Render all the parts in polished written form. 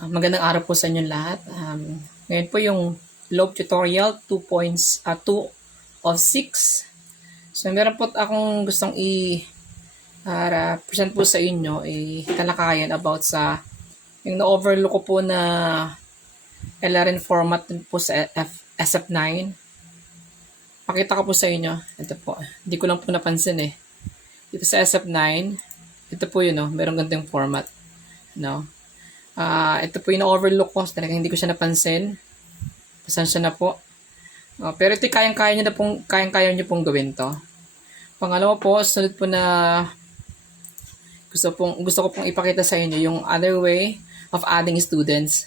Magandang araw po sa inyo lahat. Ngayon po yung Loop Tutorial 2 of 6. So meron po akong gustong present po sa inyo talakayan about sa yung na-overlook ko po na LRN format po sa SF9. Pakita ko po sa inyo. Ito po. Hindi ko lang po napansin eh. Dito sa SF9, ito po yun, no? Merong gandang format. No? Ito po yung na-overlook ko. Talagang hindi ko siya napansin. Pasensya na po. Pero ito kayang-kaya nyo pong gawin to. Pangalawa po, sunod po na gusto ko pong ipakita sa inyo yung other way of adding students.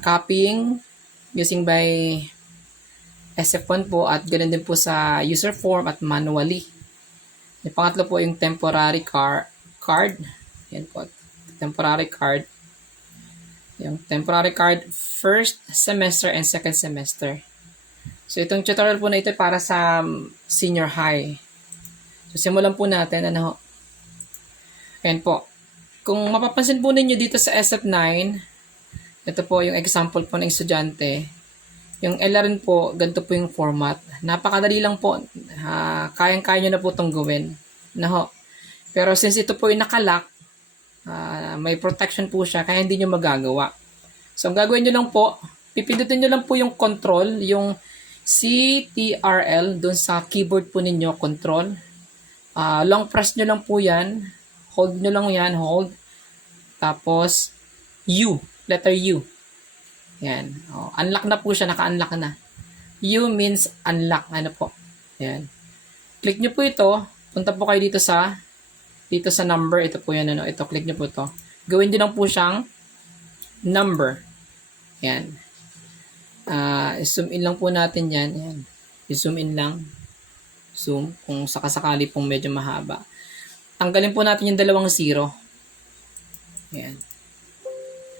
Copying using by SF1 po at ganoon din po sa user form at manually. Yung pangatlo po yung temporary card. Yan po. Temporary card. Yung temporary card first semester and second semester. So itong tutorial po na ito para sa senior high. So simulan po natin. Ayan po. Kung mapapansin po ninyo dito sa SF9, ito po yung example po ng estudyante. Yung LRN po, ganito po yung format. Napakadali lang po. Kayang-kaya nyo na po itong gawin. Pero since ito po yung nakalock, may protection po siya, kaya hindi nyo magagawa. So, ang gagawin nyo lang po, pipindutin nyo lang po yung control, yung CTRL, dun sa keyboard po ninyo, control. Long press nyo lang po yan. Hold nyo lang yan, hold. Tapos, U, letter U. Yan. Unlock na po siya, naka-unlock na. U means unlock. Ano po? Yan. Click nyo po ito. Punta po kayo dito sa number. Ito po yan. Ito, click nyo po ito. Gawin nyo lang po siyang number. Yan. Zoom in lang po natin yan. Yan. I-zoom in lang. Zoom. Kung sakasakali pong medyo mahaba. Tanggalin po natin yung 2 0. Yan.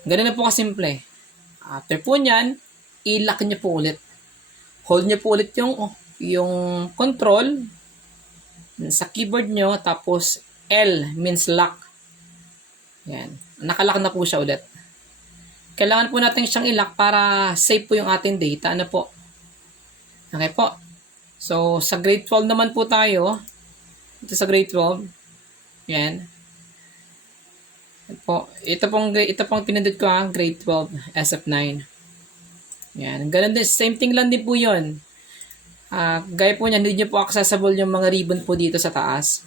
Ganun na po kasimple. After po nyan, i-lock nyo po ulit. Hold nyo po ulit yung control sa keyboard nyo, tapos L means lock. Yan. Nakalock na po siya ulit. Kailangan po natin siyang i-lock para save po yung ating data. Ano po? Okay po. So, sa grade 12 naman po tayo. Ito sa grade 12. Yan. Ito pong pinindot ko grade 12, SF9. Yan. Ganun din. Same thing lang din po yun. Gaya po niyan, hindi nyo po accessible yung mga ribbon po dito sa taas.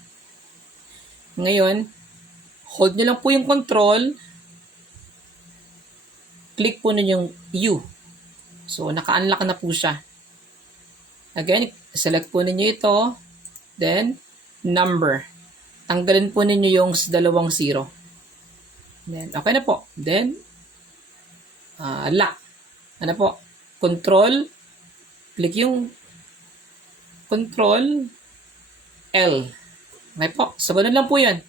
Ngayon, hold nyo lang po yung control. Click po ninyo yung U. So, naka-unlock na po siya. Again, select po ninyo ito. Then, number. Tanggalin po ninyo yung 2 0. Then, okay na po. Then, lock. Ano po? Control. Click yung Control L. Okay po. So, ganun lang po yan.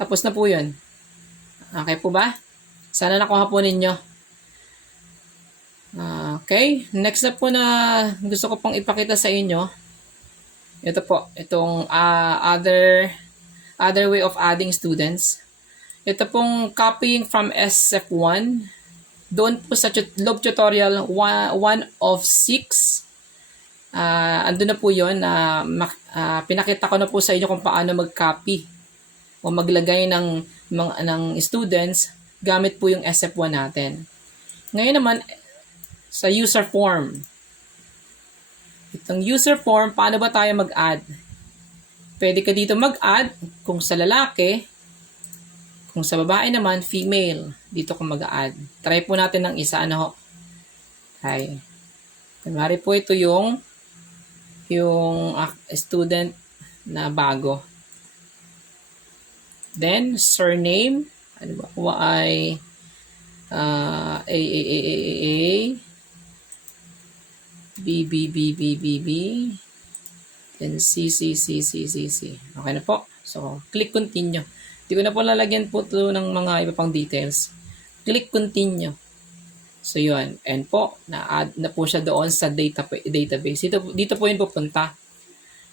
Tapos na po yun. Okay po ba? Sana nakuha po ninyo. Okay. Next na po na gusto ko pong ipakita sa inyo. Ito po. Itong other way of adding students. Ito pong copying from SF1. Doon po sa Loop Tutorial 1 of 6. Andun na po yun. Pinakita ko na po sa inyo kung paano mag-copy o maglagay ng students gamit po yung SF1 natin. Ngayon naman, sa user form. Itong user form, paano ba tayo mag-add? Pwede ka dito mag-add kung sa lalaki. Kung sa babae naman, female. Dito ko mag-add. Try po natin ng isa. Try. Kunwari po ito yung student na bago. Then, surname. Ano ba? Kuha ay B. Then, C. Okay na po. So, click continue. Hindi ko na po lalagyan po ito ng mga iba pang details. Click continue. So, yun. And po, na-add na po siya doon sa database. Dito po yun pupunta.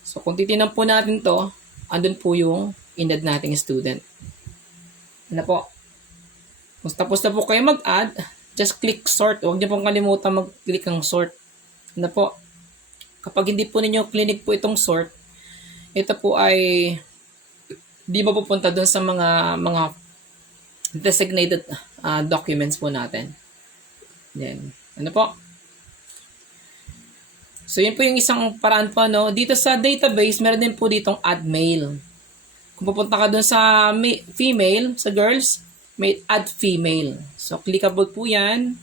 So, kung titinan po natin to, andun po yung in-add nating student. Ano po? Kung tapos na po kayo mag-add, just click sort. Huwag niyo pong kalimutan mag-click ng sort. Ano po? Kapag hindi po ninyo clinic po itong sort, ito po ay di mapupunta doon sa mga designated documents po natin. Then, ano po? So, yun po yung isang paraan po, no? Dito sa database, meron din po ditong add mail. Kung pupunta ka doon sa female, sa girls, may add female. So, clickable po yan.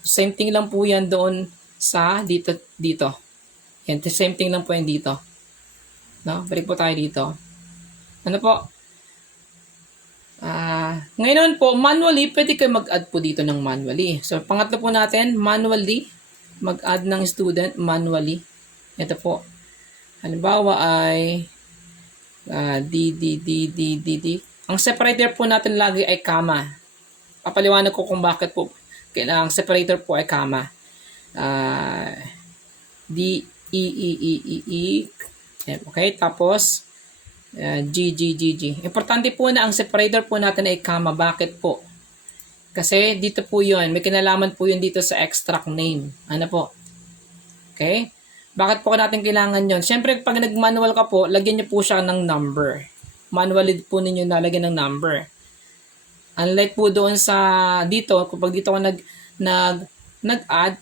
Same thing lang po yan doon sa dito. Yan, same thing lang po yan dito. No? Balik po tayo dito. Ano po? Ngayon po, manually, pwede kayo mag-add po dito ng manually. So, pangatlo po natin, manually. Mag-add ng student manually. Ito po. Halimbawa ay D. Ang separator po natin lagi ay comma. Papaliwanag ko kung bakit po ang separator po ay comma. D, E. Okay, tapos G. Importante po na ang separator po natin ay comma. Bakit po? Kasi dito po yun. May kinalaman po yun dito sa extract name. Ano po? Okay? Bakit po natin kailangan yun? Siyempre, pag nag-manual ka po, lagyan nyo po siya ng number. Manually po ninyo nalagyan ng number. Unlike po doon sa dito, kapag dito ko nag-add,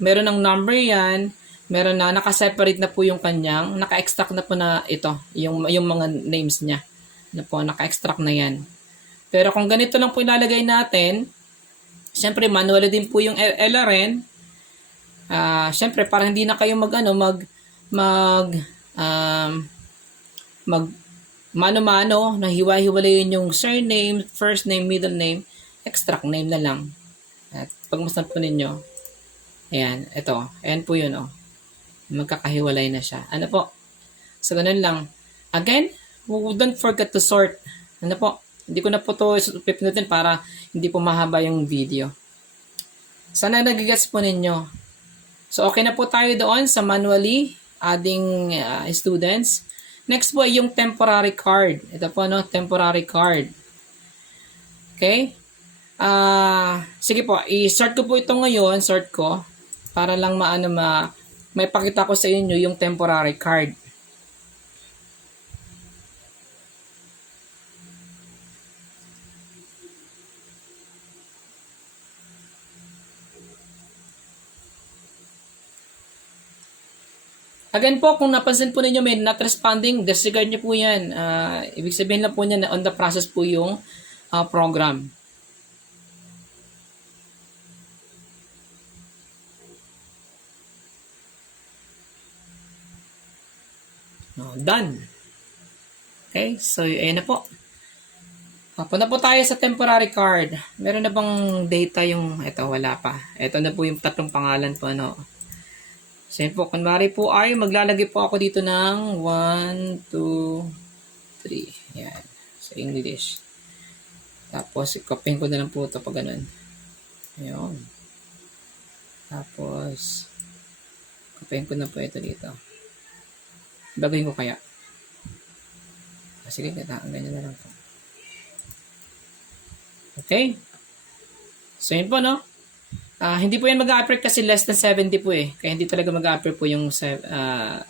meron ng number yan, meron na naka-separate na po yung kanyang, naka-extract na po na ito, yung mga names niya. Ano po, naka-extract na yan. Pero kung ganito lang po ilalagay natin, syempre manually din po yung LRN. Syempre para hindi na kayo mano-mano na hiwa-hiwalayin yung surname, first name, middle name, extract name na lang. At pag-mastan po ninyo, ayan, ito, ayan po yun, oh. Magkakahiwalay na siya. Ano po? So, ganun lang. Again, don't forget to sort. Ano po? Hindi ko na po ito pipinutin para hindi po mahaba yung video. Sana nagigets po ninyo. So, okay na po tayo doon sa manually adding students. Next po ay yung temporary card. Ito po, no? Temporary card. Okay? Sige po, i-sort ko po ito ngayon. Sort ko. Para lang may pakita ko sa inyo yung temporary card. Again po, kung napansin po ninyo may not responding, disregard nyo po yan. Ibig sabihin lang po niya na on the process po yung program. Done. Okay, so ayan na po. Punta po tayo sa temporary card. Meron na bang data yung, ito wala pa. Ito na po yung tatlong pangalan po, ano. So, yun po. Kunwari po ay maglalagay po ako dito ng 1, 2, 3. Yan. Sa English. Tapos, i-copy ko na lang po ito pag ganun. Ayun. Tapos, copy ko na po ito dito. Bagay ko kaya. Sige, ganyan na lang po. Okay. So, yun po, no? Hindi po yan mag-a-appear kasi less than 70 po eh. Kaya hindi talaga mag-a-appear po yung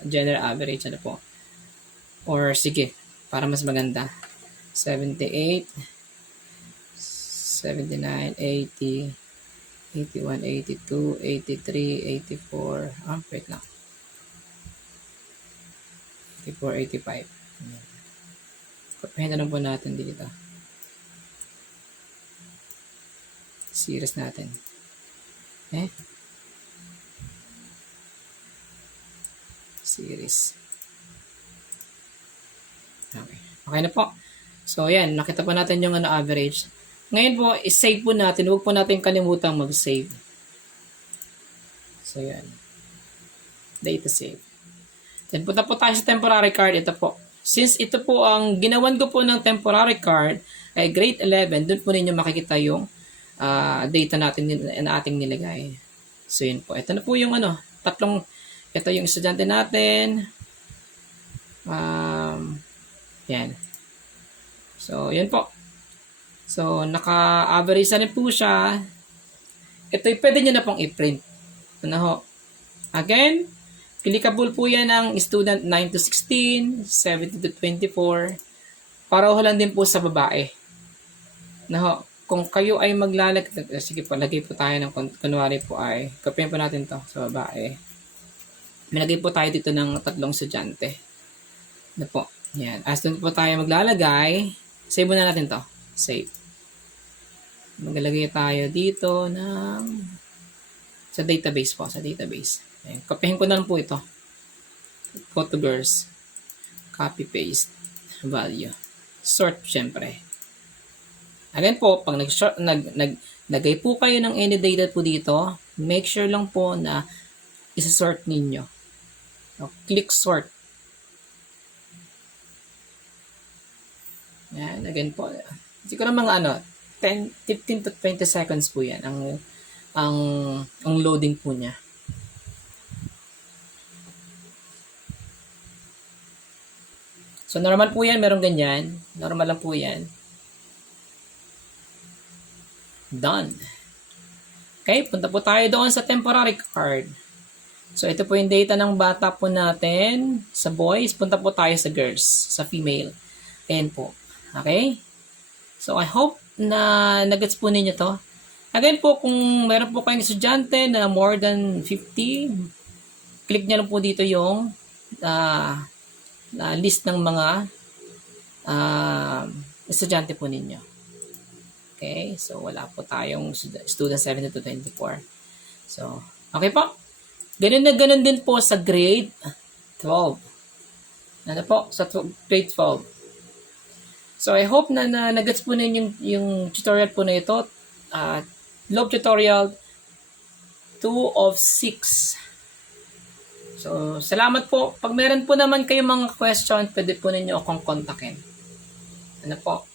general average. Ano po. Or sige, para mas maganda. 78, 79, 80, 81, 82, 83, 84. Wait lang. 84, 85. Kopyahin na lang po natin dito. Series natin. Series. Okay na po. So, yan. Nakita po natin yung average. Ngayon po, i-save po natin. Huwag po natin kalimutang mag-save. So, yan. Data save. Then, punta po tayo sa temporary card. Ito po. Since ito po ang ginawan ko po ng temporary card ay grade 11, doon po ninyo makikita yung data natin na ating nilagay. So, yun po. Ito na po yung ito yung estudyante natin. Yan. So, yun po. So, naka-average na rin po siya. Ito'y pwede nyo na pong i-print. Ano ho? Again, clickable po yan ng student 9 to 16, 17 to 24. Para lang din po sa babae. Ano ho? Kung kayo ay sige po, lagay po tayo ng, kunwari po ay, copyin po natin to sa babae. Malagay po tayo dito ng 3 estudyante. Ano po? Yan. As doon po tayo maglalagay, save muna natin to. Save. Maglalagay tayo dito ng sa database po, sa database. Ayan. Kopyahin ko na lang po ito. Go to girls. Copy paste. Value. Sort syempre. Again po, pag naglagay po kayo ng any data po dito, make sure lang po na isa-sort ninyo. So, click sort. Yan, again po. Siguro mga 15 to 20 seconds po yan ang loading po niya. So, normal po yan. Meron ganyan. Normal lang po yan. Done. Okay, punta po tayo doon sa temporary card. So, ito po yung data ng bata po natin. Sa boys, punta po tayo sa girls, sa female. Ayan po. Okay? So, I hope na nagets po ninyo to. Again po, kung meron po kayong estudyante na more than 50, click nyo lang po dito yung list ng mga estudyante po ninyo. Okay? So, wala po tayong student 17 to 24. So, okay po. Ganun na ganun din po sa grade 12. Ano po? Sa grade 12. So, I hope na nagets po ninyo yung tutorial po na ito. Love tutorial 2 of 6. So, salamat po. Pag meron po naman kayong mga question, pwede po ninyo akong kontakin. Ano po?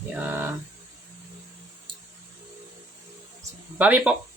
Yeah. Bye po.